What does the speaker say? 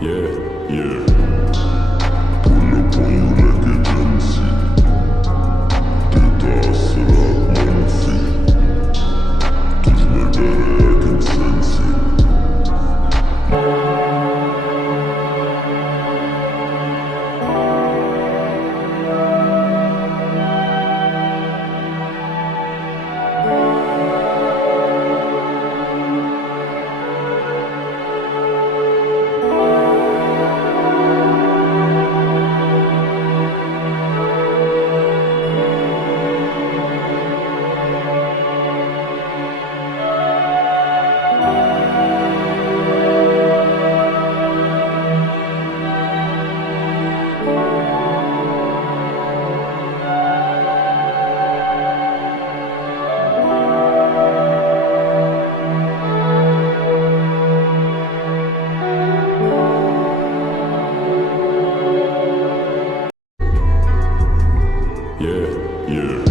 Yeah, yeah. Pull up on you like agency. Dead assault manfi. Tujhme dare I can sense it. Yeah, yeah.